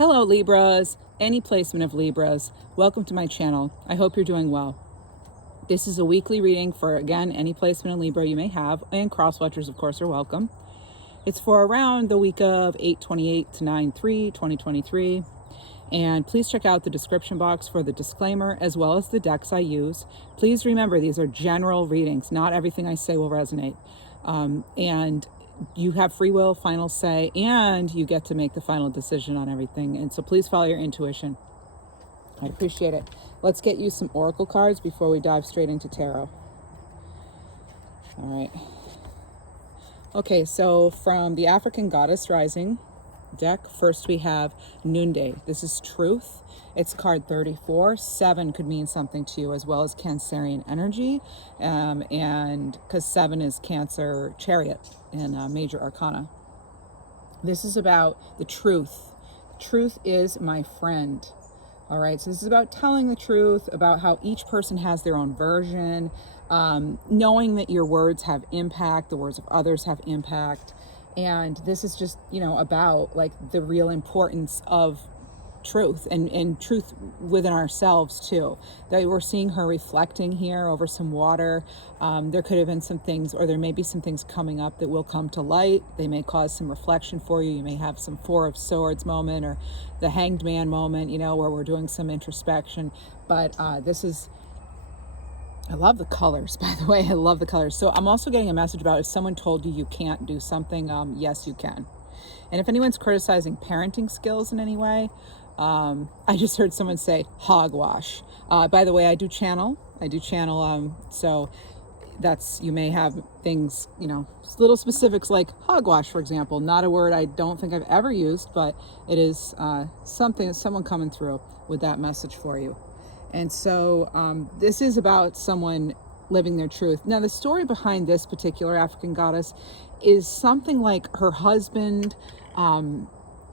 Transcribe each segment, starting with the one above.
Hello Libras, any placement of Libras. Welcome to my channel. I hope you're doing well. This is a weekly reading for, again, any placement of Libra you may have, and cross-watchers, of course, are welcome. It's for around the week of 8/28 to 9/3/2023. And please check out the description box for the disclaimer as well as the decks I use. Please remember, these are general readings. Not everything I say will resonate. And you have free will, final say, and you get to make the final decision on everything. And so please follow your intuition. I appreciate it. Let's get you some oracle cards before we dive straight into tarot. All right. Okay, so from the African Goddess Rising deck, first we have Noonday. This is truth. It's card 34. 7 could mean something to you, as well as Cancerian energy, and because 7 is Cancer chariot in major arcana. This is about the truth. Truth is my friend. All right, so this is about telling the truth, about how each person has their own version, knowing that your words have impact, the words of others have impact. And this is just, about like the real importance of truth and truth within ourselves too. That we're seeing her reflecting here over some water. There could have been some things, or there may be some things coming up that will come to light. They may cause some reflection for you. You may have some Four of Swords moment, or the Hanged Man moment, where we're doing some introspection. But this is, I love the colors, by the way. I love the colors. So I'm also getting a message about if someone told you you can't do something, yes, you can. And if anyone's criticizing parenting skills in any way, I just heard someone say hogwash. By the way, I do channel. So that's, you may have things, little specifics like hogwash, for example. Not a word I don't think I've ever used, but it is something, someone coming through with that message for you. And so this is about someone living their truth. Now, the story behind this particular African goddess is something like her husband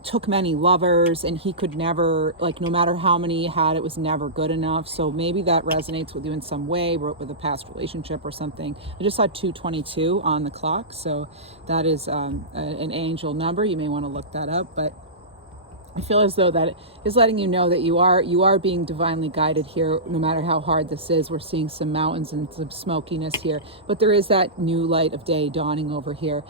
took many lovers, and he could never, no matter how many he had, it was never good enough. So maybe that resonates with you in some way, with a past relationship or something. I just saw 222 on the clock, so that is an angel number. You may want to look that up, but I feel as though that is letting you know that you are being divinely guided here, no matter how hard this is. We're seeing some mountains and some smokiness here, but there is that new light of day dawning over here.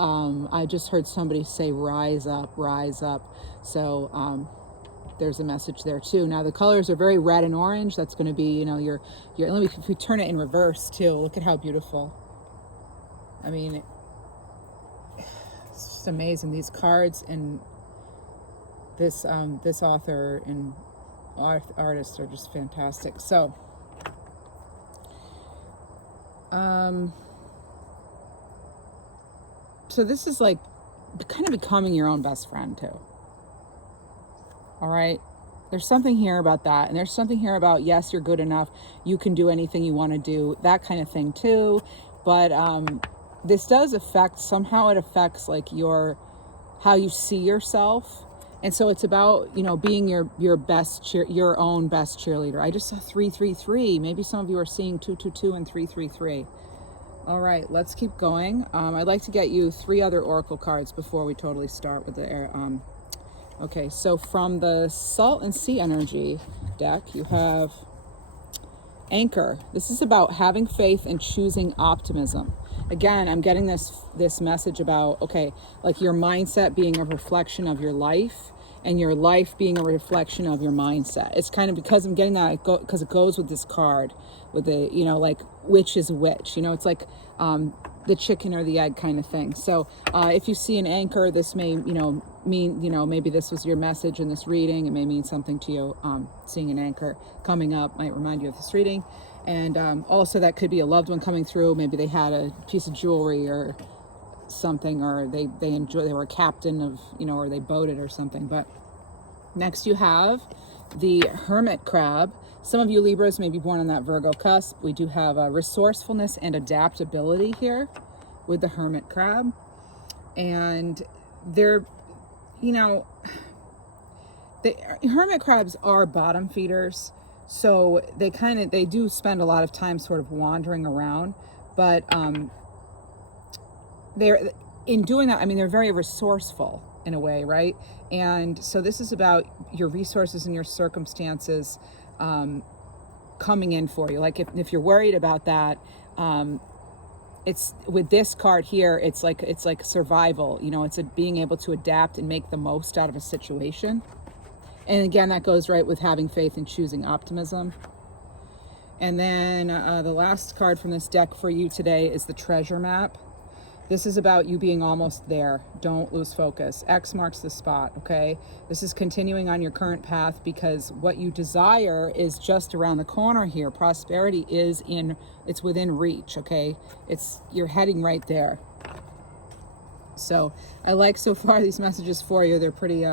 I just heard somebody say, rise up, rise up. So there's a message there too. Now the colors are very red and orange. That's going to be, if we turn it in reverse too, look at how beautiful. I mean, it's just amazing. These cards and this author and artist are just fantastic. So so this is like kind of becoming your own best friend too. All right, there's something here about that, and there's something here about, yes, you're good enough, you can do anything you want to do, that kind of thing too. But this does affect, somehow it affects like how you see yourself. And so it's about, being your own best cheerleader. I just saw 333. Maybe some of you are seeing 222 and 333. All right, let's keep going. I'd like to get you 3 other oracle cards before we totally start with the air. Okay, so from the Salt and Sea Energy deck, you have Anchor. This is about having faith and choosing optimism. Again, I'm getting this message about, okay, like your mindset being a reflection of your life, and your life being a reflection of your mindset. It's kind of, because I'm getting that, because it goes with this card, with the, like which is which. It's like the chicken or the egg kind of thing. So if you see an anchor, this may, mean, maybe this was your message in this reading. It may mean something to you. Seeing an anchor coming up might remind you of this reading. And also that could be a loved one coming through. Maybe they had a piece of jewelry or something, or they were a captain of, or they boated or something. But next you have the Hermit Crab. Some of you Libras may be born on that Virgo cusp. We do have resourcefulness and adaptability here with the Hermit Crab. And they're, the Hermit Crabs are bottom feeders. So they do spend a lot of time sort of wandering around, but they're in doing that, I mean, they're very resourceful. in a way, right? And so this is about your resources and your circumstances coming in for you. Like if you're worried about that, it's with this card here, it's like survival, you know, it's being able to adapt and make the most out of a situation. And again, that goes right with having faith and choosing optimism. And then the last card from this deck for you today is the treasure map. This is about you being almost there. Don't lose focus. X marks the spot, okay? This is continuing on your current path because what you desire is just around the corner here. Prosperity is it's within reach, okay? You're heading right there. So I like so far these messages for you. They're pretty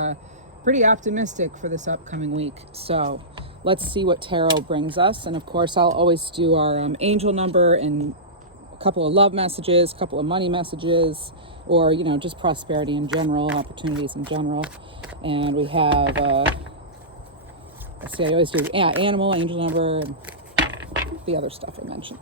optimistic for this upcoming week. So let's see what tarot brings us. And of course, I'll always do our angel number and a couple of love messages, a couple of money messages, or, you know, just prosperity in general, opportunities in general. And we have, let's see, I always do animal, angel number, and the other stuff I mentioned.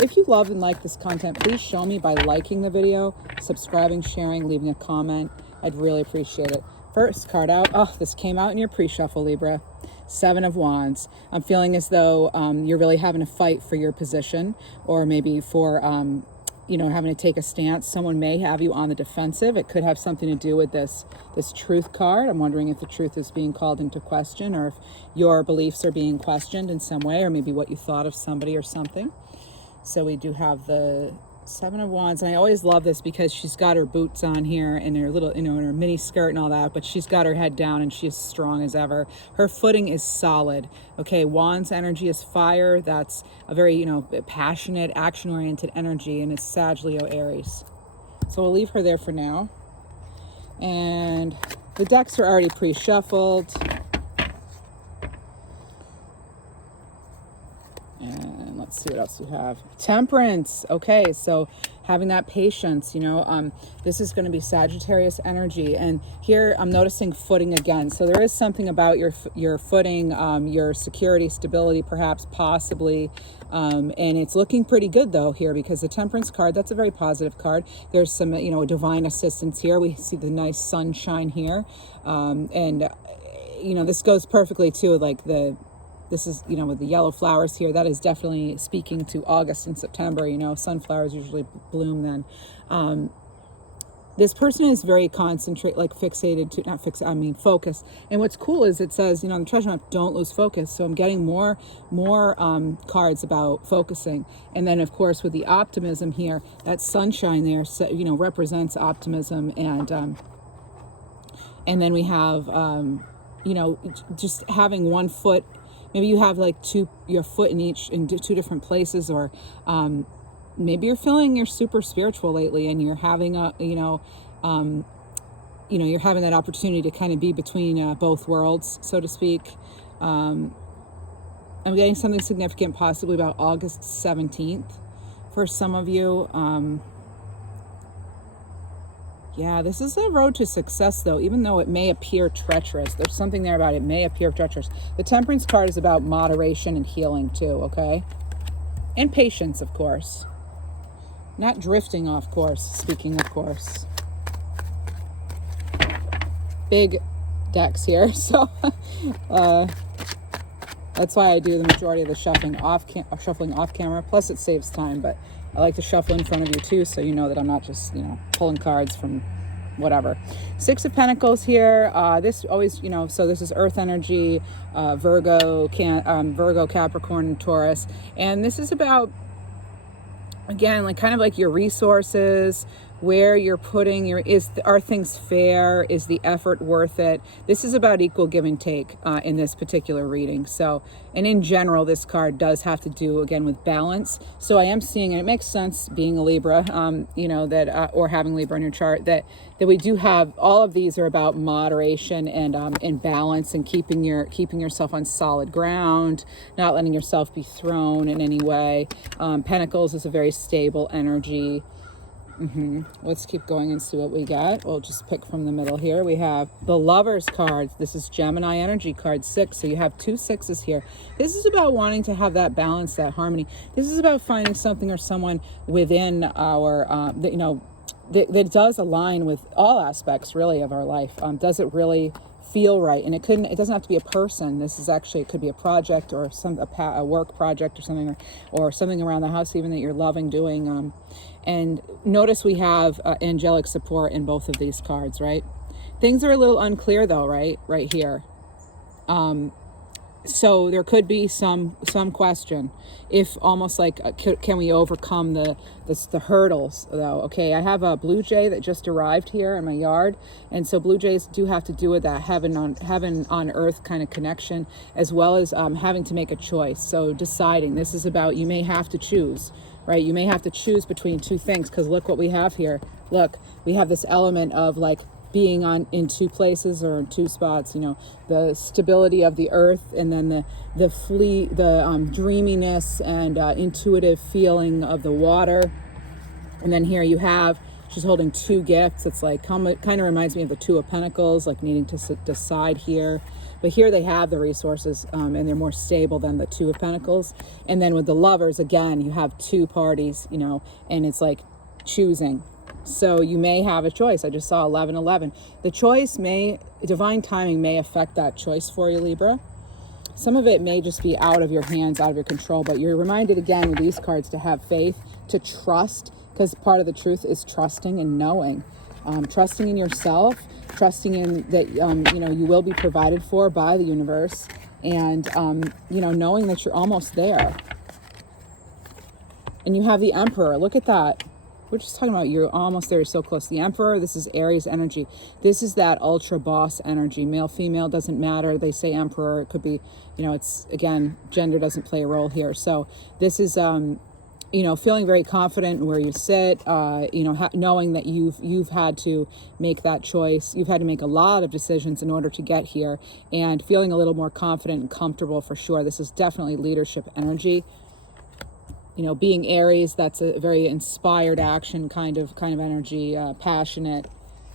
If you love and like this content, please show me by liking the video, subscribing, sharing, leaving a comment. I'd really appreciate it. First card out. Oh, this came out in your pre-shuffle, Libra. 7 of Wands. I'm feeling as though you're really having to fight for your position, or maybe for, you know, having to take a stance. Someone may have you on the defensive. It could have something to do with this truth card. I'm wondering if the truth is being called into question, or if your beliefs are being questioned in some way, or maybe what you thought of somebody or something. So we do have the 7 of Wands, and I always love this because she's got her boots on here and her little, you know, in her mini skirt and all that, but she's got her head down and she's strong as ever. Her footing is solid. Okay, Wands energy is fire. That's a very, you know, passionate, action-oriented energy, and it's Sag, Leo, Aries. So we'll leave her there for now. And the decks are already pre-shuffled. And let's see what else we have. Temperance. Okay, so having that patience, you know, this is going to be Sagittarius energy. And here I'm noticing footing again. So there is something about your footing, your security, stability, perhaps, possibly. And it's looking pretty good, though, here, because the Temperance card, that's a very positive card. There's some, you know, divine assistance here. We see the nice sunshine here. And, you know, this goes perfectly, too, like this is, you know, with the yellow flowers here, that is definitely speaking to August and September. You know, sunflowers usually bloom then. This person is very focused. And what's cool is it says, you know, on the treasure map, don't lose focus. So I'm getting more cards about focusing. And then, of course, with the optimism here, that sunshine there, you know, represents optimism. And then we have, you know, just having one foot. Maybe you have like your foot in two different places, or maybe you're feeling you're super spiritual lately, and you're having you're having that opportunity to kind of be between both worlds, so to speak. I'm getting something significant, possibly about August 17th for some of you. Yeah, this is a road to success, though, even though it may appear treacherous. There's something there about it may appear treacherous. The Temperance card is about moderation and healing, too, okay? And patience, of course. Not drifting off course, speaking of course. Big decks here, so that's why I do the majority of the shuffling off camera. Plus, it saves time, but I like to shuffle in front of you too, so you know that I'm not just, you know, pulling cards from whatever. 6 of Pentacles here. This always, you know, so this is Earth energy, Virgo, Capricorn, and Taurus, and this is about, again, like kind of like your resources, where you're putting are things fair? Is the effort worth it? This is about equal give and take in this particular reading. So, and in general, this card does have to do, again, with balance. So I am seeing, and it makes sense being a Libra, you know, that, or having Libra in your chart, that we do have, all of these are about moderation and balance, and keeping yourself on solid ground, not letting yourself be thrown in any way. Pentacles is a very stable energy. Let's keep going and see what we got. We'll just pick from the middle here. We have the Lovers card. This is Gemini energy, card 6. So you have 2 6s here. This is about wanting to have that balance, that harmony. This is about finding something or someone within our, you know, that does align with all aspects really of our life. Does it really feel right? And it doesn't have to be a person. This is actually, it could be a project or a work project or something, or something around the house even that you're loving doing. And notice we have angelic support in both of these cards, right? Things are a little unclear though, right here. So there could be some question, if almost like, can we overcome the hurdles though? Okay, I have a blue jay that just arrived here in my yard, and so blue jays do have to do with that heaven on earth kind of connection, as well as having to make a choice. So deciding, this is about, you may have to choose, right? You may have to choose between two things, because look what we have here. Look, we have this element of like being in two places or in two spots, you know, the stability of the earth, and then the dreaminess and intuitive feeling of the water. And then here you have, she's holding two gifts. It's like kind of reminds me of the Two of Pentacles, like needing to decide here. But here they have the resources, and they're more stable than the Two of Pentacles. And then with the Lovers, again, you have two parties, you know, and it's like choosing. So you may have a choice. I just saw 1111. The choice divine timing may affect that choice for you, Libra. Some of it may just be out of your hands, out of your control, but you're reminded again with these cards to have faith, to trust, because part of the truth is trusting and knowing. Trusting in yourself, trusting in that, you know, you will be provided for by the universe, and, you know, knowing that you're almost there. And you have the Emperor. Look at that. We're just talking about you're almost there, you're so close. The Emperor, this is Aries energy. This is that ultra boss energy. Male, female, doesn't matter. They say Emperor. It could be, you know, it's, again, gender doesn't play a role here. So this is, you know, feeling very confident in where you sit, you know, knowing that you've had to make that choice. You've had to make a lot of decisions in order to get here, and feeling a little more confident and comfortable for sure. This is definitely leadership energy. You know, being Aries, that's a very inspired action kind of energy, passionate.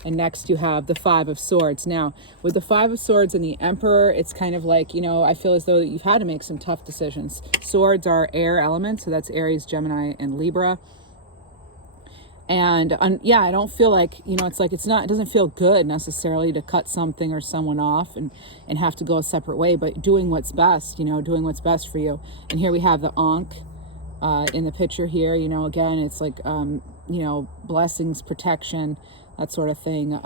And next you have the Five of Swords. Now, with the Five of Swords and the Emperor, it's kind of like, you know, I feel as though that you've had to make some tough decisions. Swords are air elements, so that's Aries, Gemini, and Libra. And yeah, I don't feel like, you know, it's like, it doesn't feel good necessarily to cut something or someone off and have to go a separate way, but doing what's best, you know, doing what's best for you. And here we have the Ankh. In the picture here, you know, again, it's like, you know, blessings, protection, that sort of thing.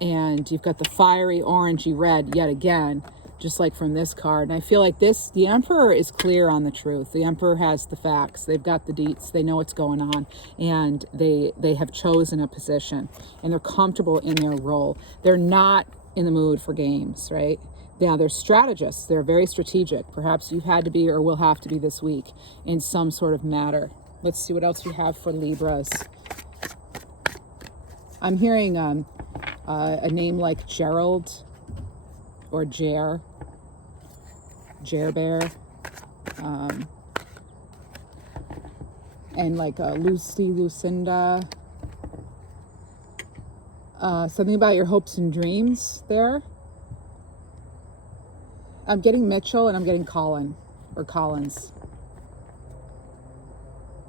And you've got the fiery orangey red yet again, just like from this card. And I feel like the Emperor is clear on the truth. The Emperor has the facts. They've got the deets. They know what's going on, and they have chosen a position, and they're comfortable in their role. They're not in the mood for games, right? Now, they're strategists. They're very strategic. Perhaps you've had to be or will have to be this week in some sort of matter. Let's see what else we have for Libras. I'm hearing a name like Gerald or Jer Bear, and like Lucy, Lucinda. Something about your hopes and dreams there. I'm getting Mitchell, and I'm getting Colin or Collins.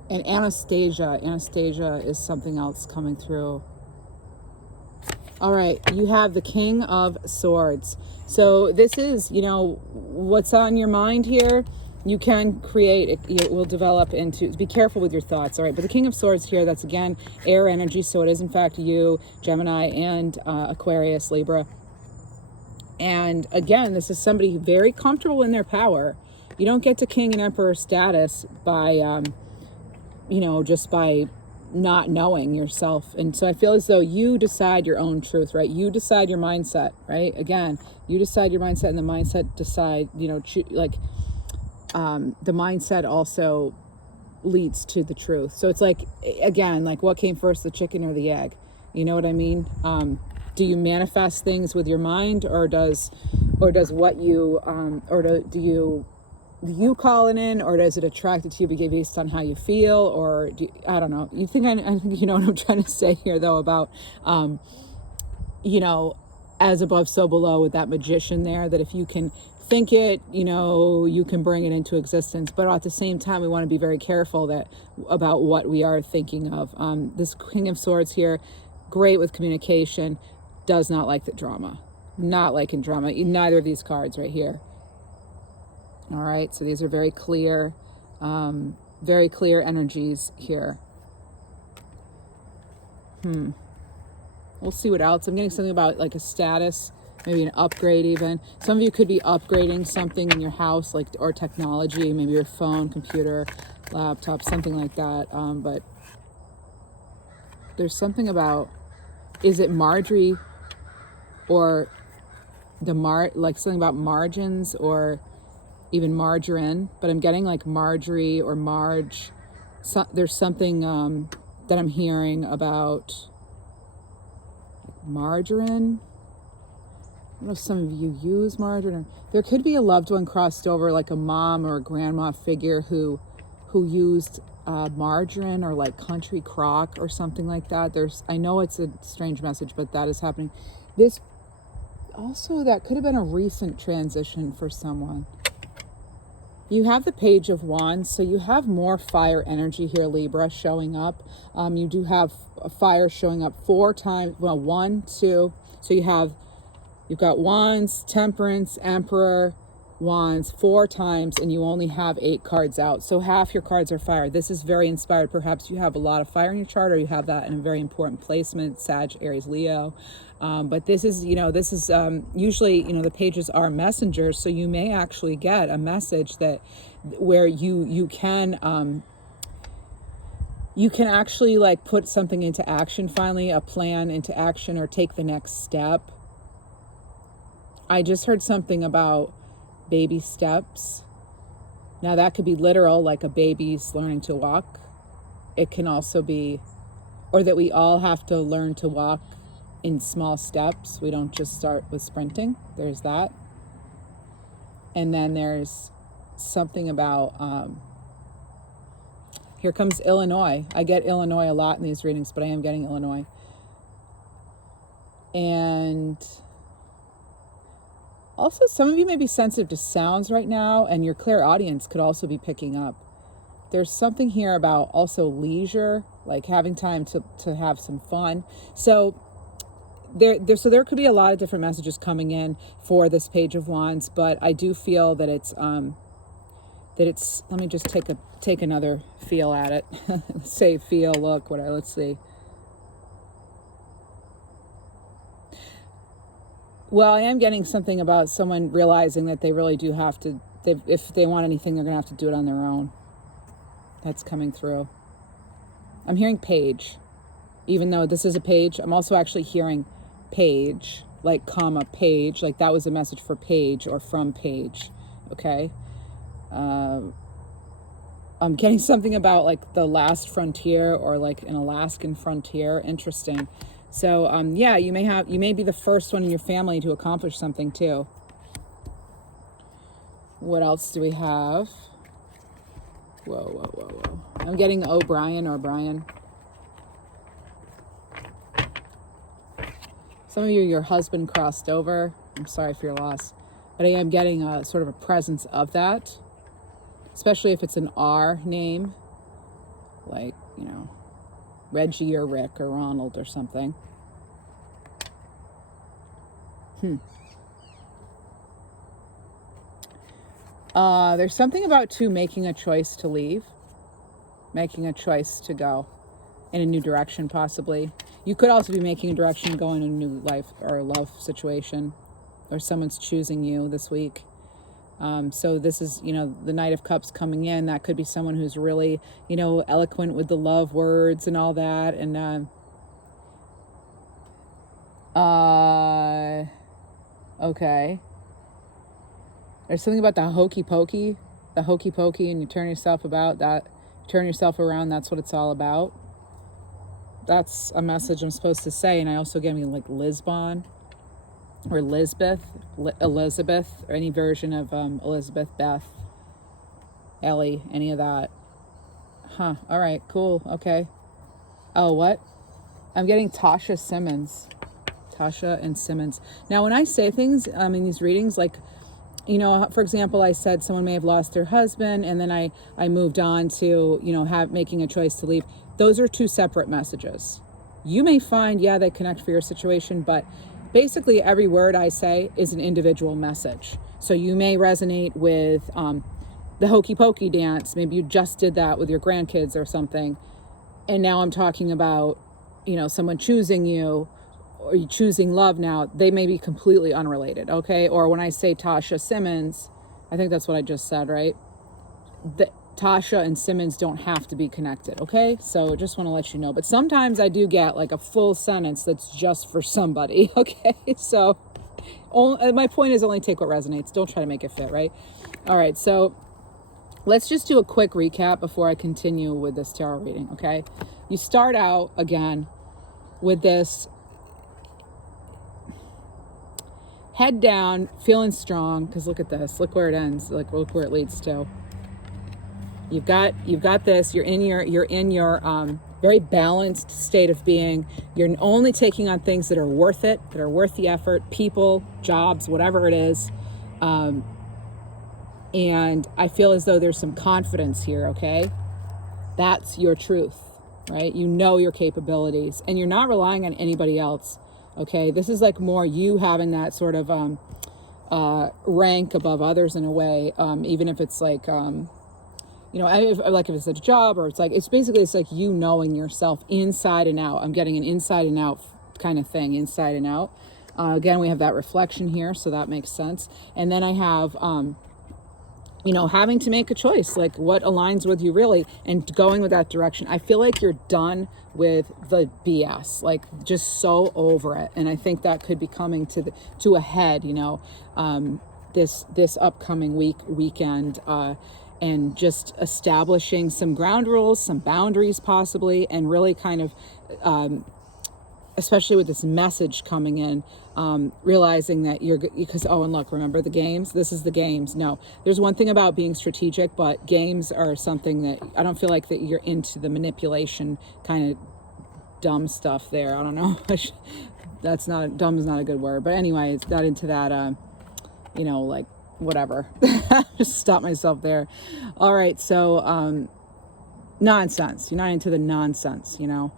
And Anastasia is something else coming through. All right, you have the King of Swords. So this is, you know, what's on your mind here. You can create it. It will develop into, be careful with your thoughts. All right, but the King of Swords here, that's again air energy. So it is in fact you, Gemini, and Aquarius, Libra. And again, this is somebody very comfortable in their power. You don't get to King and Emperor status by, you know, just by not knowing yourself. And so I feel as though you decide your own truth, right? You decide your mindset, right? Again, you decide your mindset, and the mindset decide, you know, the mindset also leads to the truth. So it's like, again, like what came first, the chicken or the egg? You know what I mean? Do you manifest things with your mind, or does what you do you call it in, or does it attract it to you based on how you feel, or I don't know. I think you know what I'm trying to say here though about you know, as above, so below with that magician there, that if you can think it, you know, you can bring it into existence. But at the same time, we want to be very careful about what we are thinking of. This King of Swords here, great with communication, does not like the drama. Not liking drama. Neither of these cards right here. All right, so these are very clear energies here. We'll see what else. I'm getting something about like a status, maybe an upgrade even. Some of you could be upgrading something in your house, like, or technology, maybe your phone, computer, laptop, something like that. But there's something about, is it Marjorie or like something about margins or even margarine? But I'm getting like Marjorie or Marge. There's something that I'm hearing about margarine. I don't know if some of you use margarine. There could be a loved one crossed over, like a mom or a grandma figure who used margarine or like country crock or something like that. I know it's a strange message, but that is happening. This also, that could have been a recent transition for someone. You have the Page of Wands, so you have more fire energy here, Libra, showing up. You do have fire showing up 4 times. Well, 1, 2. So you've got Wands, Temperance, Emperor, Wands 4 times, and you only have 8 cards out. So half your cards are fire. This is very inspired. Perhaps you have a lot of fire in your chart, or you have that in a very important placement, Sag, Aries, Leo. But this is, usually, the pages are messengers. So you may actually get a message where you can actually like put something into action, finally, a plan into action, or take the next step. I just heard something about baby steps. Now that could be literal, like a baby's learning to walk. It can also be, or that we all have to learn to walk in small steps. We don't just start with sprinting. There's that. And then there's something about, here comes Illinois. I get Illinois a lot in these readings, but I am getting Illinois. And also, some of you may be sensitive to sounds right now, and your clairaudience could also be picking up. There's something here about also leisure, like having time to have some fun. So there could be a lot of different messages coming in for this Page of Wands, but I do feel that it's let me just take another feel at it. Say feel, look, whatever. Let's see. Well, I am getting something about someone realizing that they really do have to, if they want anything, they're going to have to do it on their own. That's coming through. I'm hearing page. Even though this is a page, I'm also actually hearing page, like comma, page. Like that was a message for page or from page. Okay. I'm getting something about like the last frontier or like an Alaskan frontier. Interesting. So, yeah, you may be the first one in your family to accomplish something too. What else do we have? Whoa. I'm getting O'Brien or Brian. Some of you, your husband crossed over. I'm sorry for your loss. But I am getting a sort of a presence of that. Especially if it's an R name. Like, Reggie or Rick or Ronald or something. There's something about two making a choice to leave. Making a choice to go in a new direction, possibly. You could also be making a direction to go in a new life or love situation. Or someone's choosing you this week. So this is, the Knight of Cups coming in. That could be someone who's really, eloquent with the love words and all that. And, okay. There's something about the hokey pokey, and you turn yourself around. That's what it's all about. That's a message I'm supposed to say. And I also get me like Lisbon or Elizabeth, or any version of Elizabeth, Beth, Ellie, any of that. All right, cool. Okay. Oh, what? I'm getting Tasha Simmons. Tasha and Simmons. Now, when I say things in these readings, like, you know, for example, I said someone may have lost their husband, and then I moved on to, you know, making a choice to leave. Those are two separate messages. You may find, yeah, they connect for your situation, but basically every word I say is an individual message. So you may resonate with the hokey pokey dance. Maybe you just did that with your grandkids or something. And now I'm talking about, you know, someone choosing you, or you choosing love now. They may be completely unrelated, okay? Or when I say Tasha Simmons, I think that's what I just said, right? Tasha and Simmons don't have to be connected, okay? So just want to let you know. But sometimes I do get like a full sentence that's just for somebody, okay? So my point is only take what resonates. Don't try to make it fit, right? All right, so let's just do a quick recap before I continue with this tarot reading, okay? You start out, again, with this head down, feeling strong, because look at this. Look where it ends. Like, look where it leads to. You've got this. You're in your very balanced state of being. You're only taking on things that are worth it, that are worth the effort, people, jobs, whatever it is. And I feel as though there's some confidence here, okay? That's your truth, right? You know your capabilities, and you're not relying on anybody else, okay? This is like more you having that sort of rank above others in a way, even if it's like, you know, if it's a job, or it's like you knowing yourself inside and out. I'm getting an inside and out kind of thing, inside and out. Again, we have that reflection here, so that makes sense. And then I have, you know, having to make a choice, like what aligns with you really, and going with that direction. I feel like you're done with the BS, like just so over it. And I think that could be coming to a head, you know, this upcoming weekend, and just establishing some ground rules, some boundaries possibly, and really kind of, especially with this message coming in, realizing that because, oh, and look, remember the games? This is the games. No, there's one thing about being strategic, but games are something that I don't feel like that you're into the manipulation kind of dumb stuff there. I don't know. Dumb is not a good word, but anyway, it's not into that, you know, like whatever. Just stop myself there. All right. So, nonsense. You're not into the nonsense, you know?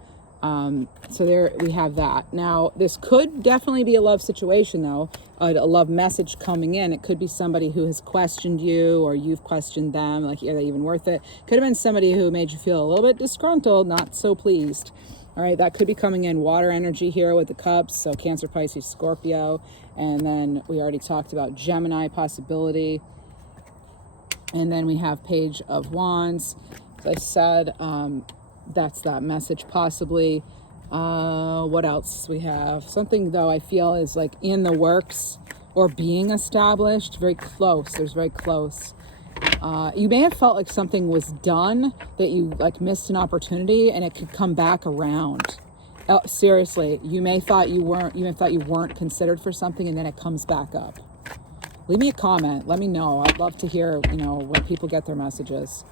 So there we have that. Now, this could definitely be a love situation, though, a love message coming in. It could be somebody who has questioned you, or you've questioned them, like, are they even worth it? Could have been somebody who made you feel a little bit disgruntled, not so pleased. All right, that could be coming in. Water energy here with the cups, so Cancer, Pisces, Scorpio. And then we already talked about Gemini possibility. And then we have Page of Wands. As I said, that's that message possibly. What else we have? Something, though, I feel is like in the works or being established. Very close. There's very close. You may have felt like something was done, that you like missed an opportunity, and it could come back around. Seriously, you may thought you weren't considered for something, and then it comes back up. Leave me a comment. Let me know. I'd love to hear, you know, where people get their messages.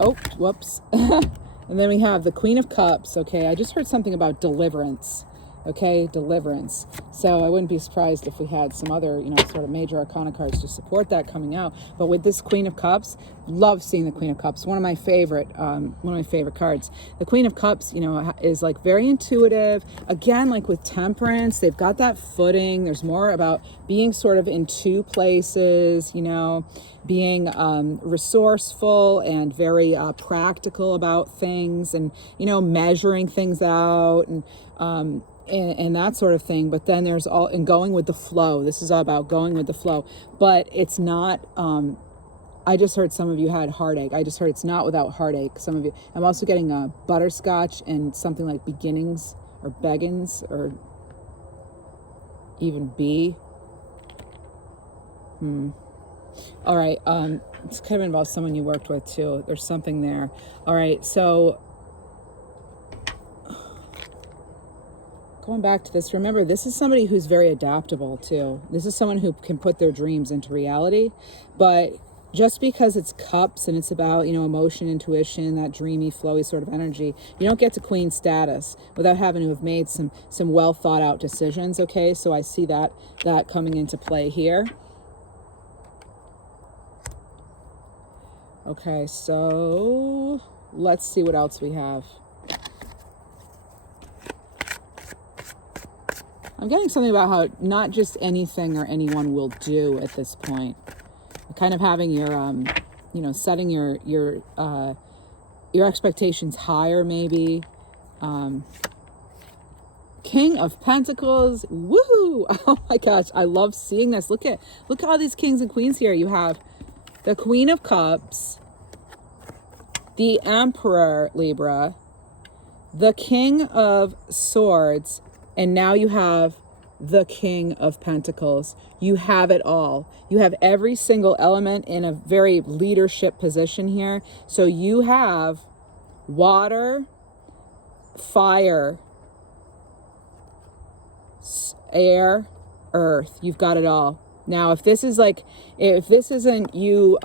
Oh, whoops. And then we have the Queen of Cups. Okay, I just heard something about deliverance. Okay, deliverance. So I wouldn't be surprised if we had some other, you know, sort of major arcana cards to support that coming out. But with this Queen of Cups, love seeing the Queen of Cups. One of my favorite cards. The Queen of Cups, you know, is like very intuitive. Again, like with Temperance, they've got that footing. There's more about being sort of in two places, you know, being resourceful and very practical about things, and, you know, measuring things out, and that sort of thing. But then there's going with the flow. This is all about going with the flow, but it's not, I just heard some of you had heartache. I just heard it's not without heartache. Some of you, I'm also getting a butterscotch and something like beginnings or beggins, or even B. All right. It's kind of involves someone you worked with too. There's something there. All right. So going back to this, remember, this is somebody who's very adaptable too. This is someone who can put their dreams into reality, but just because it's cups and it's about, you know, emotion, intuition, that dreamy, flowy sort of energy, you don't get to queen status without having to have made some well thought out decisions. Okay, so I see that coming into play here. Okay, so let's see what else we have. I'm getting something about how not just anything or anyone will do at this point. Kind of having your, you know, setting your expectations higher, maybe. King of Pentacles, woohoo! Oh my gosh, I love seeing this. Look at all these kings and queens here. You have the Queen of Cups, the Emperor, Libra, the King of Swords, and now you have the King of Pentacles. You have it all. You have every single element in a very leadership position here. So you have water, fire, air, earth. You've got it all. Now, if this isn't you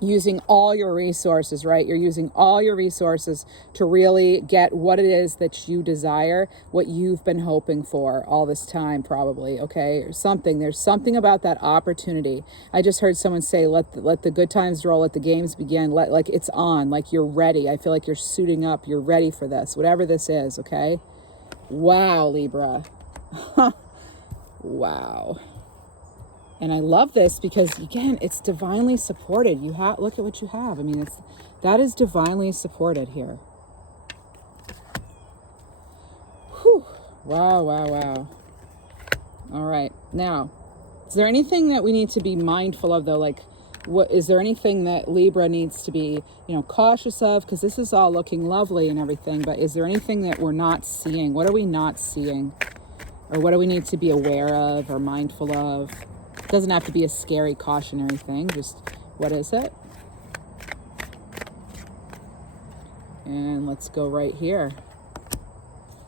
using all your resources, right? You're using all your resources to really get what it is that you desire, what you've been hoping for all this time, probably, okay? Or something. There's something about that opportunity. I just heard someone say, let the good times roll, let the games begin, like it's on, like you're ready. I feel like you're suiting up, you're ready for this, whatever this is, okay? Wow, Libra. Wow. And I love this because, again, it's divinely supported. You have, look at what you have. I mean, that is divinely supported here. Whew. Wow, wow, wow. All right. Now, is there anything that we need to be mindful of, though? Like, is there anything that Libra needs to be, you know, cautious of? Because this is all looking lovely and everything, but is there anything that we're not seeing? What are we not seeing? Or what do we need to be aware of or mindful of? It doesn't have to be a scary, cautionary thing. Just, what is it? And let's go right here.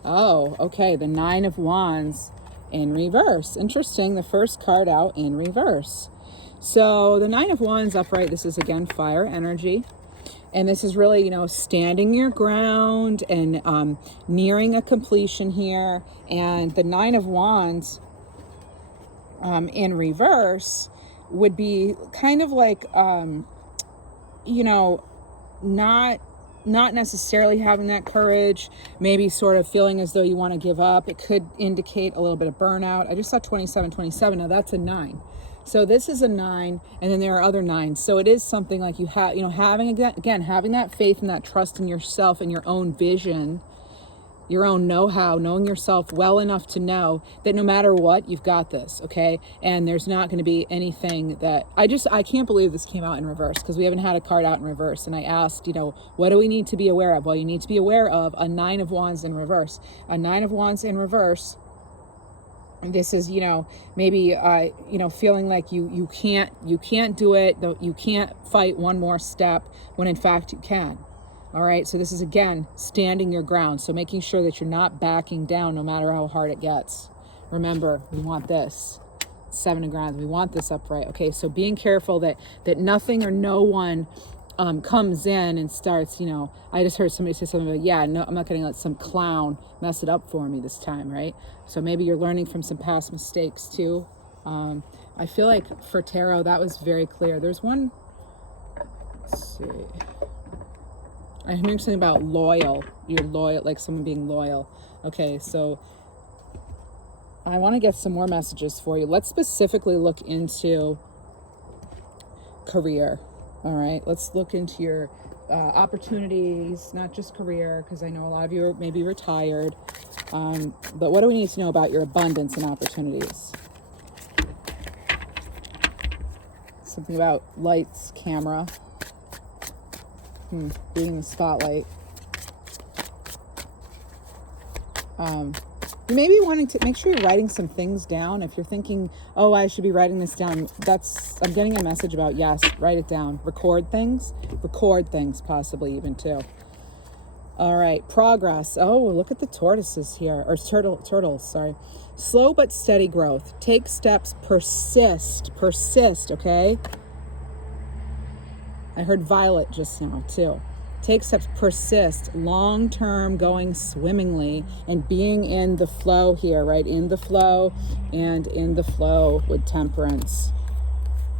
Oh, okay. The Nine of Wands in reverse. Interesting. The first card out in reverse. So the Nine of Wands upright, this is, again, fire energy. And this is really, you know, standing your ground and nearing a completion here. And the Nine of Wands in reverse would be kind of like, you know, not necessarily having that courage, maybe sort of feeling as though you want to give up. It could indicate a little bit of burnout. I just saw 27. Now that's a 9. So this is a 9, and then there are other 9s. So it is something like you have, you know, having that faith and that trust in yourself and your own vision, your own know-how, knowing yourself well enough to know that no matter what, you've got this, okay? And there's not going to be anything that, I can't believe this came out in reverse, because we haven't had a card out in reverse. And I asked, you know, what do we need to be aware of? Well, you need to be aware of a 9 of Wands in reverse. A 9 of Wands in reverse. This is, you know, maybe, you know, feeling like you can't do it, though you can't fight one more step when in fact you can. All right. So this is, again, standing your ground. So making sure that you're not backing down no matter how hard it gets. Remember, we want this 7 of Wands. We want this upright. Okay. So being careful that nothing or no one comes in and starts, you know, I just heard somebody say something about, yeah, no, I'm not going to let some clown mess it up for me this time, right? So maybe you're learning from some past mistakes too. I feel like for tarot, that was very clear. There's one, let's see. I'm hearing something about loyal. You're loyal, like someone being loyal. Okay, so I want to get some more messages for you. Let's specifically look into career. All right, let's look into your opportunities, not just career, because I know a lot of you are maybe retired. But what do we need to know about your abundance and opportunities? Something about lights, camera, being in the spotlight. You may be wanting to make sure you're writing some things down. If you're thinking, oh, I should be writing this down, I'm getting a message about, yes, write it down. Record things possibly even too. All right, progress. Oh, look at the tortoises here, or turtles, sorry. Slow but steady growth. Take steps, persist, okay? I heard violet just now too. Take steps, persist, long-term, going swimmingly, and being in the flow here, right? In the flow and in the flow with temperance.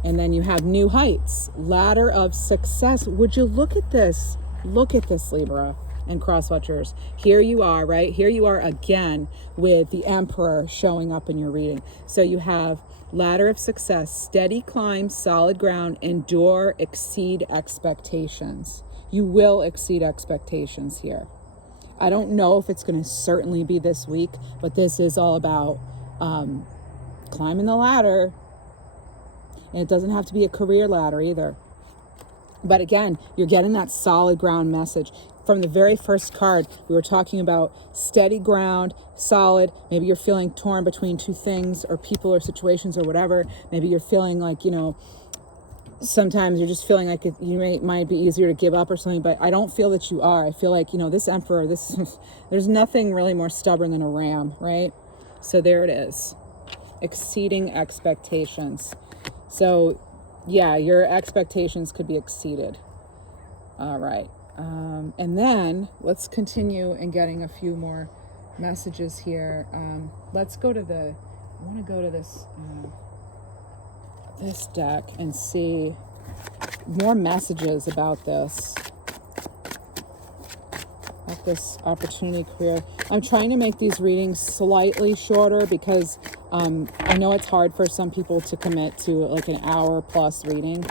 And then you have new heights, ladder of success. Would you look at this? Look at this, Libra and cross watchers. Here you are, right? Here you are again with the Emperor showing up in your reading. So you have ladder of success, steady climb, solid ground, endure, exceed expectations. You will exceed expectations here. I don't know if it's going to certainly be this week, but this is all about climbing the ladder. And it doesn't have to be a career ladder either. But again, you're getting that solid ground message. From the very first card, we were talking about steady ground, solid. Maybe you're feeling torn between two things or people or situations or whatever. Maybe you're feeling like, you know, sometimes you're just feeling like might be easier to give up or something, but I don't feel that you are. I feel like, you know, this Emperor, there's nothing really more stubborn than a ram, right? So there it is. Exceeding expectations. So yeah, your expectations could be exceeded. All right. And then let's continue in getting a few more messages here. Let's go to I want to go to this deck and see more messages about this opportunity career. I'm trying to make these readings slightly shorter because I know it's hard for some people to commit to like an hour plus reading.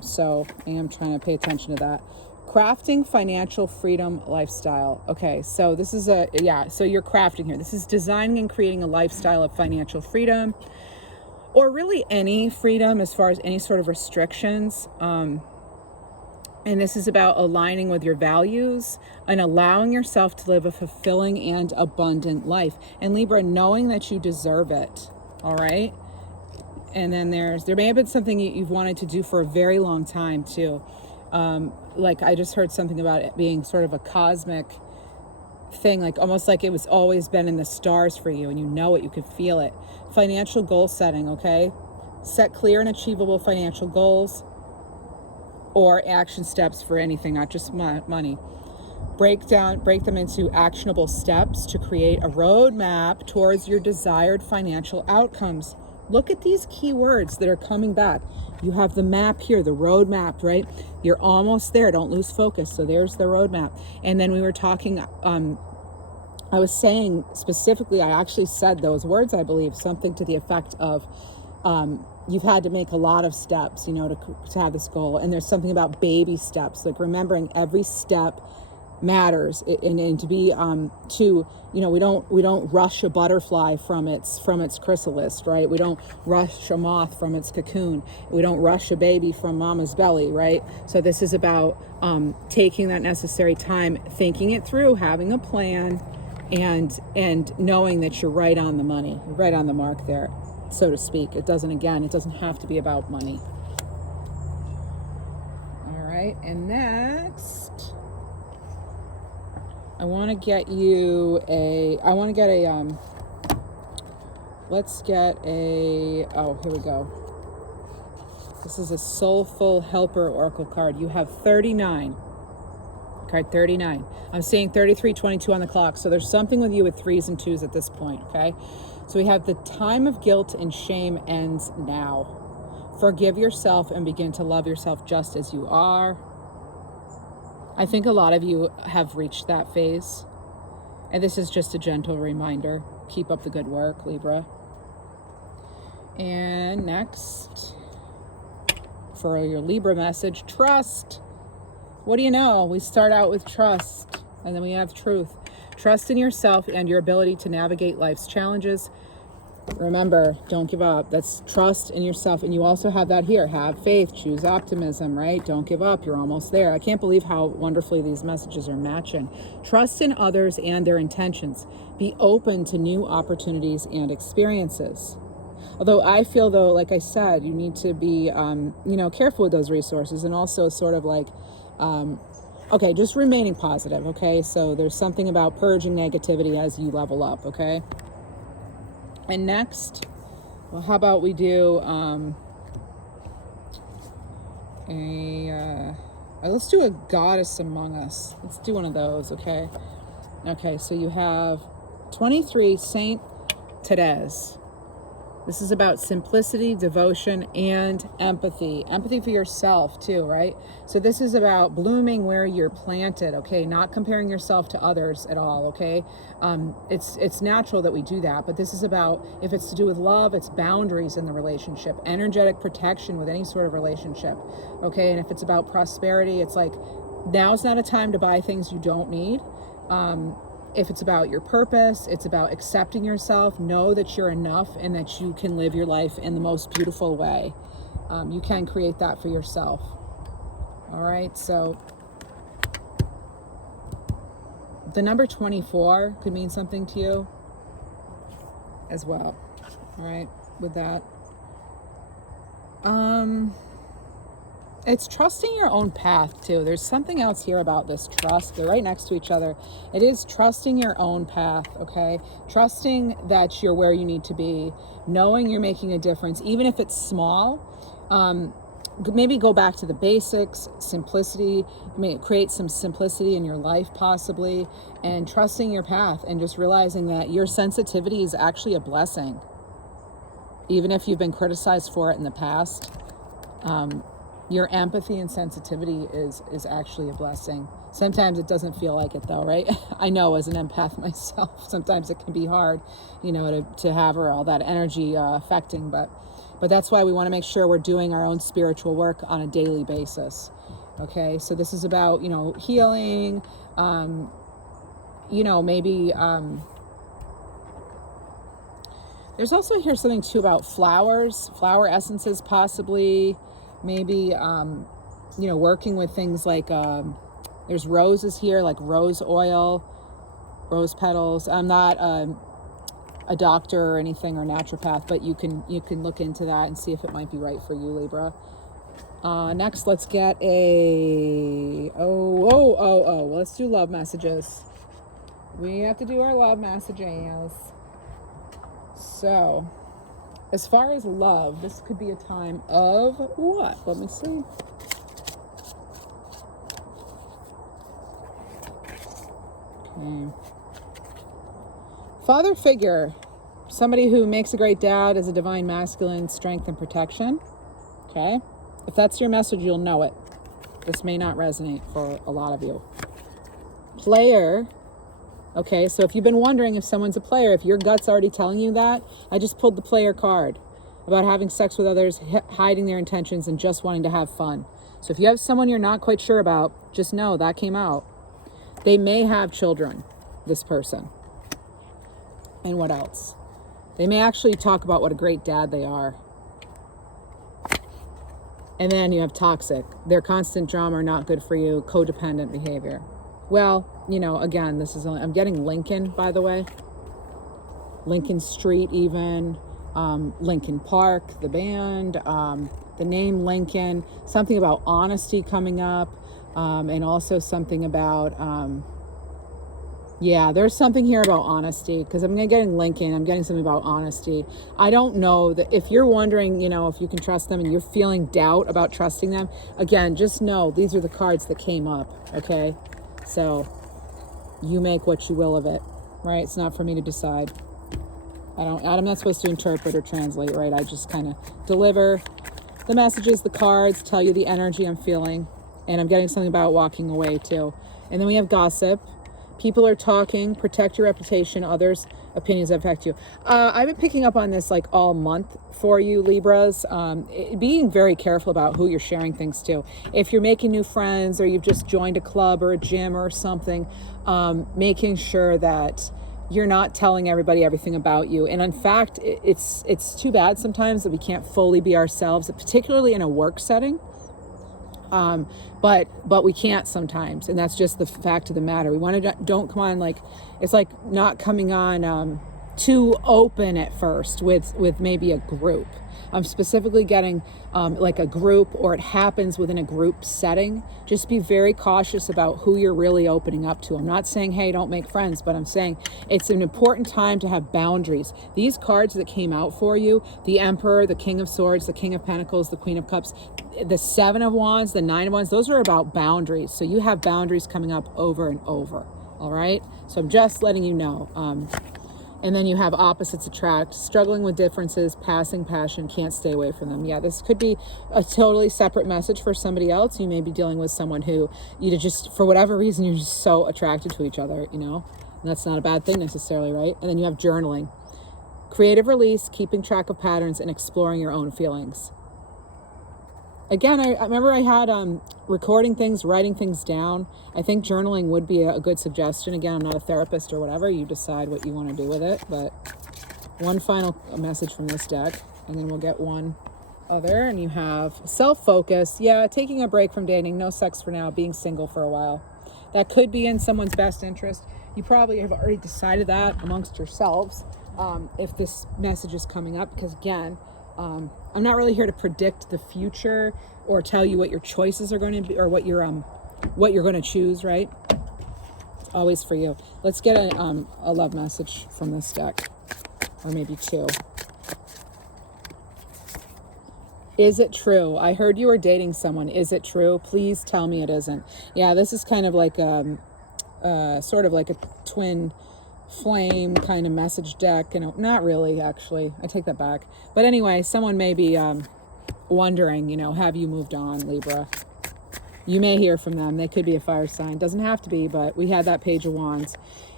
So I am trying to pay attention to that. Crafting financial freedom lifestyle. Okay, so this is so you're crafting here. This is designing and creating a lifestyle of financial freedom, or really any freedom as far as any sort of restrictions. And this is about aligning with your values and allowing yourself to live a fulfilling and abundant life. And Libra, knowing that you deserve it. All right. And then there may have been something you've wanted to do for a very long time too. Like I just heard something about it being sort of a cosmic thing, like almost like it was always been in the stars for you, and you know it, you can feel it. Financial goal setting. Okay. Set clear and achievable financial goals or action steps for anything, not just money. Break them into actionable steps to create a roadmap towards your desired financial outcomes. Look at these key words that are coming back. You have the map here, the roadmap, right? You're almost there. Don't lose focus. So there's the roadmap. And then we were talking, I was saying specifically, I actually said those words, I believe, something to the effect of, you've had to make a lot of steps, you know, to have this goal. And there's something about baby steps, like remembering every step matters, and to be you know, we don't rush a butterfly from its chrysalis, right? We don't rush a moth from its cocoon. We don't rush a baby from mama's belly, right? So this is about taking that necessary time, thinking it through, having a plan, and knowing that you're right on the money, right on the mark there, so to speak. It doesn't have to be about money. All right, and next I want to get let's get here we go. This is a Soulful Helper Oracle card. You have 39. Card 39. I'm seeing 33, 22 on the clock. So there's something with you with 3s and 2s at this point, okay? So we have the time of guilt and shame ends now. Forgive yourself and begin to love yourself just as you are. I think a lot of you have reached that phase. And this is just a gentle reminder. Keep up the good work, Libra. And next, for your Libra message, trust. What do you know? We start out with trust, and then we have truth. Trust in yourself and your ability to navigate life's challenges. Remember, don't give up. That's trust in yourself. And you also have that here. Have faith, choose optimism, right? Don't give up. You're almost there. I can't believe how wonderfully these messages are matching. Trust in others and their intentions. Be open to new opportunities and experiences. Although I feel, though, like I said, you need to be, careful with those resources, and also sort of like, just remaining positive, okay? So there's something about purging negativity as you level up, okay? And next, well, how about we do Let's do a goddess among us. Let's do one of those, okay? Okay, so you have 23, Saint Therese. This is about simplicity, devotion, and empathy. Empathy for yourself too, right? So this is about blooming where you're planted, okay? Not comparing yourself to others at all, okay? It's natural that we do that, but this is about, if it's to do with love, it's boundaries in the relationship, energetic protection with any sort of relationship, okay? And if it's about prosperity, it's like, now's not a time to buy things you don't need. If it's about your purpose, it's about accepting yourself, know that you're enough and that you can live your life in the most beautiful way. You can create that for yourself. All right, so the number 24 could mean something to you as well. All right, with that. It's trusting your own path too. There's something else here about this trust. They're right next to each other. It is trusting your own path, okay? Trusting that you're where you need to be, knowing you're making a difference, even if it's small. Maybe go back to the basics, simplicity, create some simplicity in your life possibly, and trusting your path and just realizing that your sensitivity is actually a blessing. Even if you've been criticized for it in the past, your empathy and sensitivity is actually a blessing. Sometimes it doesn't feel like it though, right? I know as an empath myself, sometimes it can be hard, to have all that energy affecting, but that's why we want to make sure we're doing our own spiritual work on a daily basis. Okay, so this is about, healing, maybe, there's also here something too about flowers, flower essences possibly, maybe, working with things like, there's roses here, like rose oil, rose petals. I'm not a doctor or anything or naturopath, but you can look into that and see if it might be right for you, Libra. Next, let's get let's do love messages. We have to do our love messages. So, as far as love, this could be a time of what? Let me see. Okay. Father figure. Somebody who makes a great dad, is a divine masculine, strength and protection. Okay. If that's your message, you'll know it. This may not resonate for a lot of you. Player. Okay, so if you've been wondering if someone's a player, if your gut's already telling you that, I just pulled the player card about having sex with others, hiding their intentions, and just wanting to have fun. So if you have someone you're not quite sure about, just know that came out. They may have children, this person. And what else? They may actually talk about what a great dad they are. And then you have toxic. Their constant drama are not good for you, codependent behavior. Well, again, I'm getting Lincoln, by the way. Lincoln Street even, Lincoln Park, the band, the name Lincoln, something about honesty coming up, and also something about, there's something here about honesty, because I'm getting Lincoln, I'm getting something about honesty. I don't know that if you're wondering, if you can trust them and you're feeling doubt about trusting them, again, just know these are the cards that came up, okay? So you make what you will of it, right? It's not for me to decide. I'm not supposed to interpret or translate, right? I just kind of deliver the messages, the cards, tell you the energy I'm feeling, and I'm getting something about walking away too. And then we have gossip. People are talking, protect your reputation, others' opinions affect you. I've been picking up on this like all month for you, Libras. Being very careful about who you're sharing things to. If you're making new friends or you've just joined a club or a gym or something, making sure that you're not telling everybody everything about you. And in fact, it's too bad sometimes that we can't fully be ourselves, particularly in a work setting. But we can't sometimes, and that's just the fact of the matter. We don't come on like, it's like not coming on too open at first with maybe a group. I'm specifically getting like a group, or it happens within a group setting. Just be very cautious about who you're really opening up to. I'm not saying, hey, don't make friends, but I'm saying it's an important time to have boundaries. These cards that came out for you, the Emperor, the King of Swords, the King of Pentacles, the Queen of Cups, the Seven of Wands, the Nine of Wands, those are about boundaries. So you have boundaries coming up over and over. All right. So I'm just letting you know. And then you have opposites attract, struggling with differences, passing passion, can't stay away from them. Yeah, this could be a totally separate message for somebody else. You may be dealing with someone who you just, for whatever reason, you're just so attracted to each other, you know, and that's not a bad thing necessarily, right? And then you have journaling, creative release, keeping track of patterns, and exploring your own feelings. Again, I remember I had recording things, writing things down. I think journaling would be a good suggestion. Again, I'm not a therapist or whatever. You decide what you want to do with it. But one final message from this deck, and then we'll get one other. And you have self-focus. Yeah, taking a break from dating, no sex for now, being single for a while. That could be in someone's best interest. You probably have already decided that amongst yourselves if this message is coming up. Because again, I'm not really here to predict the future or tell you what your choices are going to be, or what you're going to choose, right? It's always for you. Let's get a love message from this deck, or maybe two. Is it true? I heard you were dating someone. Is it true? Please tell me it isn't. Yeah, this is kind of like sort of like a twin flame kind of message deck. You know, not really, actually. I take that back. But anyway, someone may be wondering, you know, have you moved on, Libra? You may hear from them. They could be a fire sign. Doesn't have to be, but we had that Page of Wands.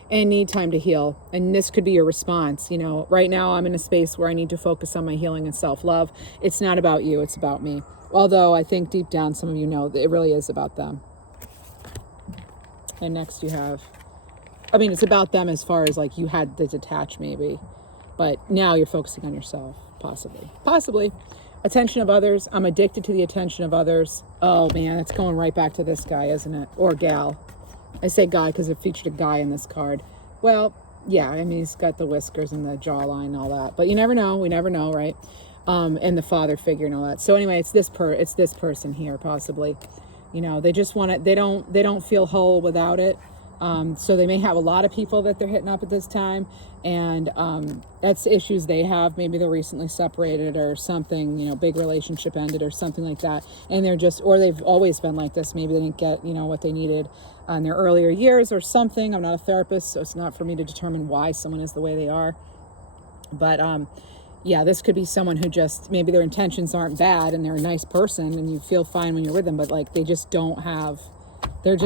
And need time to heal. And this could be your response. You know, right now I'm in a space where I need to focus on my healing and self-love. It's not about you, it's about me. Although I think deep down some of you know that it really is about them. And next you have, I mean, it's about them as far as like you had to detach maybe, but now you're focusing on yourself, possibly. Attention of others. I'm addicted to the attention of others. Oh man, it's going right back to this guy, isn't it? Or gal. I say guy because it featured a guy in this card. Well, yeah, I mean, he's got the whiskers and the jawline and all that, but you never know. We never know, right? And the father figure and all that. So anyway, it's this person here, possibly. You know, they just want it. They don't feel whole without it. So they may have a lot of people that they're hitting up at this time, and that's issues they have. Maybe they're recently separated or something, you know, big relationship ended or something like that, and they're just, or they've always been like this. Maybe they didn't get, you know, what they needed in their earlier years or something. I'm not a therapist, so it's not for me to determine why someone is the way they are. But yeah, this could be someone who just, maybe their intentions aren't bad and they're a nice person and you feel fine when you're with them, but like they just don't have, they're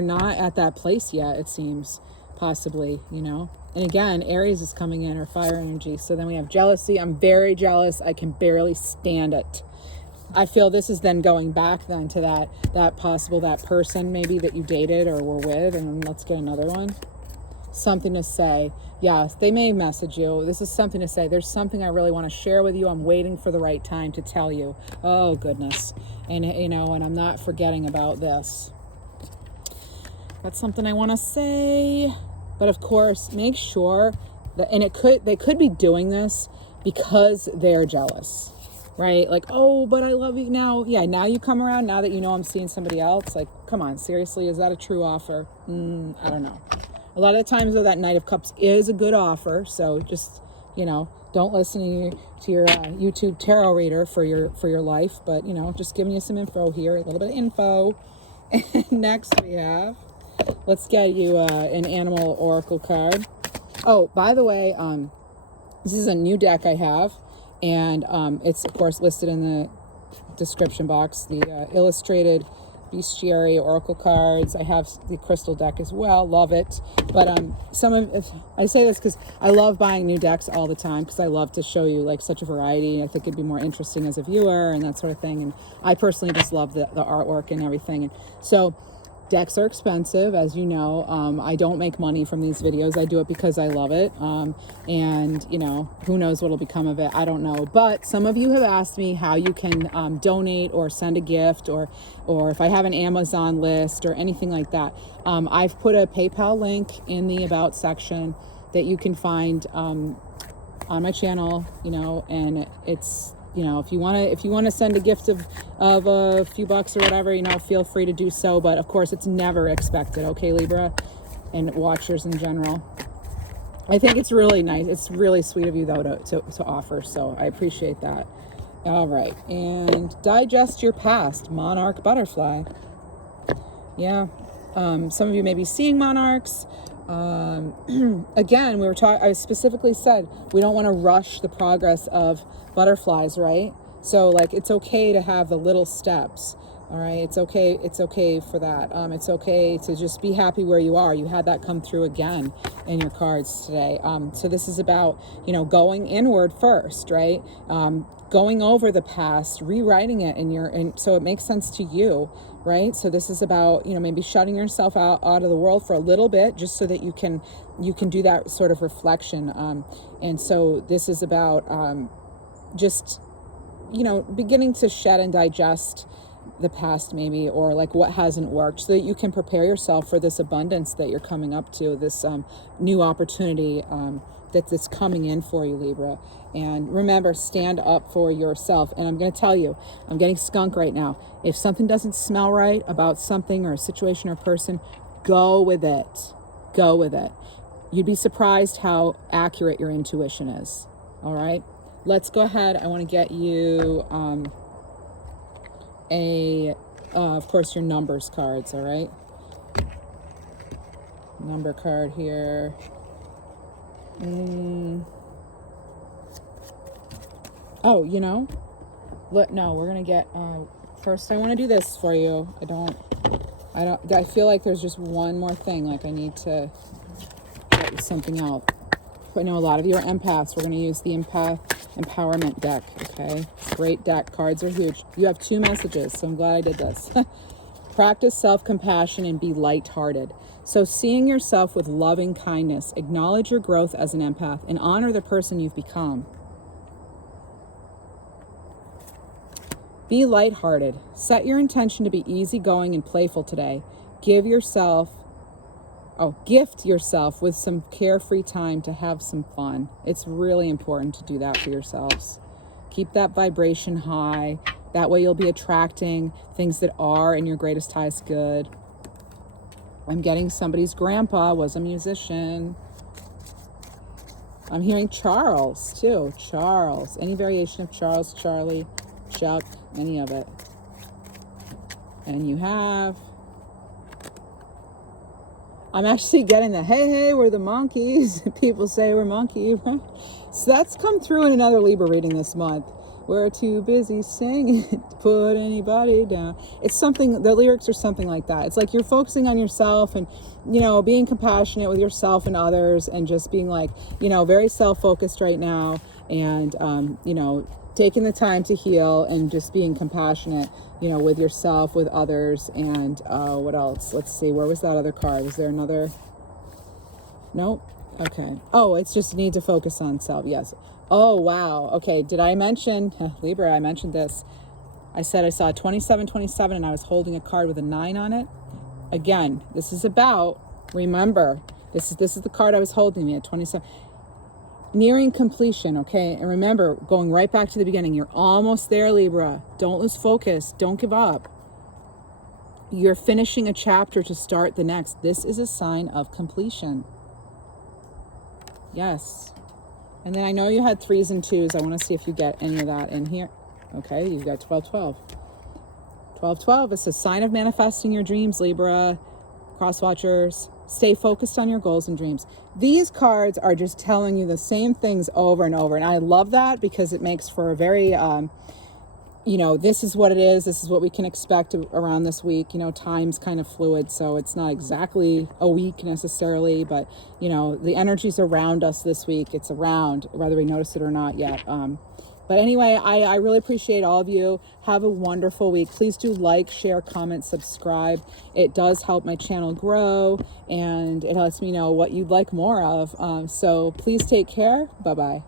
not at that place yet, it seems, possibly, you know. And again, Aries is coming in, or fire energy. So then we have jealousy. I'm very jealous. I can barely stand it. I feel this is then going back then to that person maybe that you dated or were with. And let's get another one. Something to say. Yes, they may message you. This is something to say. There's something I really want to share with you. I'm waiting for the right time to tell you. Oh, goodness. And, you know, and I'm not forgetting about this. That's something I want to say. But of course, make sure that, and they could be doing this because they're jealous, right? Like, oh, but I love you now. Yeah, now you come around, now that you know I'm seeing somebody else. Like, come on, seriously, is that a true offer? I don't know. A lot of the times, though, that Knight of Cups is a good offer. So just, you know, don't listen to your YouTube tarot reader for your life. But, you know, just giving you some info here, a little bit of info. And next we have, let's get you an animal oracle card. Oh, by the way, this is a new deck I have. And it's, of course, listed in the description box. The illustrated bestiary oracle cards. I have the crystal deck as well. Love it. But I say this because I love buying new decks all the time, because I love to show you like such a variety. I think it'd be more interesting as a viewer and that sort of thing. And I personally just love the artwork and everything. And so decks are expensive, as you know. I don't make money from these videos. I do it because I love it. And, you know, who knows what'll become of it. I don't know. But some of you have asked me how you can donate or send a gift, or if I have an Amazon list or anything like that. I've put a PayPal link in the About section. that you can find on my channel, you know, and it's, you know, if you want to send a gift of a few bucks or whatever, you know, feel free to do so. But of course, it's never expected. Okay, Libra and watchers in general. I think it's really nice. It's really sweet of you, though, to offer. So I appreciate that. All right. And digest your past, Monarch Butterfly. Yeah. Some of you may be seeing monarchs. Again, I specifically said we don't want to rush the progress of butterflies, right? So like, it's okay to have the little steps. All right. It's okay for that. It's okay to just be happy where you are. You had that come through again in your cards today. So this is about, you know, going inward first, right? Going over the past, rewriting it and so it makes sense to you, right? So this is about, you know, maybe shutting yourself out of the world for a little bit, just so that you can do that sort of reflection. And so this is about just, you know, beginning to shed and digest the past, maybe, or like what hasn't worked, so that you can prepare yourself for this abundance that you're coming up to, this new opportunity that's coming in for you, Libra. And remember, stand up for yourself. And I'm going to tell you, I'm getting skunk right now. If something doesn't smell right about something or a situation or person, go with it. Go with it. You'd be surprised how accurate your intuition is. All right, let's go ahead. I want to get you of course, your numbers cards. All right, number card here. Oh, you know, no, we're gonna get first. I want to do this for you. I feel like there's just one more thing. Like I need to get you something else. But I know a lot of you are empaths. We're going to use the Empath Empowerment deck, okay? Great deck. Cards are huge. You have 2 messages, so I'm glad I did this. Practice self-compassion and be lighthearted. So seeing yourself with loving kindness, acknowledge your growth as an empath, and honor the person you've become. Be lighthearted. Set your intention to be easygoing and playful today. Gift yourself with some carefree time to have some fun. It's really important to do that for yourselves. Keep that vibration high. That way you'll be attracting things that are in your greatest, highest good. I'm getting somebody's grandpa was a musician. I'm hearing Charles too. Charles. Any variation of Charles, Charlie, Chuck, any of it. And you have... I'm actually getting the, hey, we're the monkeys. People say we're monkey. So that's come through in another Libra reading this month. We're too busy singing to put anybody down. It's something, the lyrics are something like that. It's like you're focusing on yourself and, you know, being compassionate with yourself and others, and just being like, you know, very self-focused right now, and, you know, taking the time to heal and just being compassionate, you know, with yourself, with others. And what else? Let's see, where was that other card? Is there another? Nope. Okay. Oh, it's just need to focus on self. Yes. Oh, wow. Okay. Did I mention, Libra, I mentioned this. I said I saw 2727 and I was holding a card with a 9 on it. Again, this is about, remember, this is the card I was holding at 27. Nearing completion, okay? And remember, going right back to the beginning, you're almost there, Libra. Don't lose focus. Don't give up. You're finishing a chapter to start the next. This is a sign of completion. Yes. And then I know you had 3s and 2s. I want to see if you get any of that in here. Okay, you've got 1212. 1212, it's a sign of manifesting your dreams, Libra. Cross watchers. Stay focused on your goals and dreams. These cards are just telling you the same things over and over. And I love that, because it makes for a very, you know, this is what it is. This is what we can expect around this week. You know, time's kind of fluid, so it's not exactly a week necessarily, but, you know, the energy's around us this week. It's around, whether we notice it or not yet. But anyway, I really appreciate all of you. Have a wonderful week. Please do like, share, comment, subscribe. It does help my channel grow, and it lets me know what you'd like more of. So please take care. Bye-bye.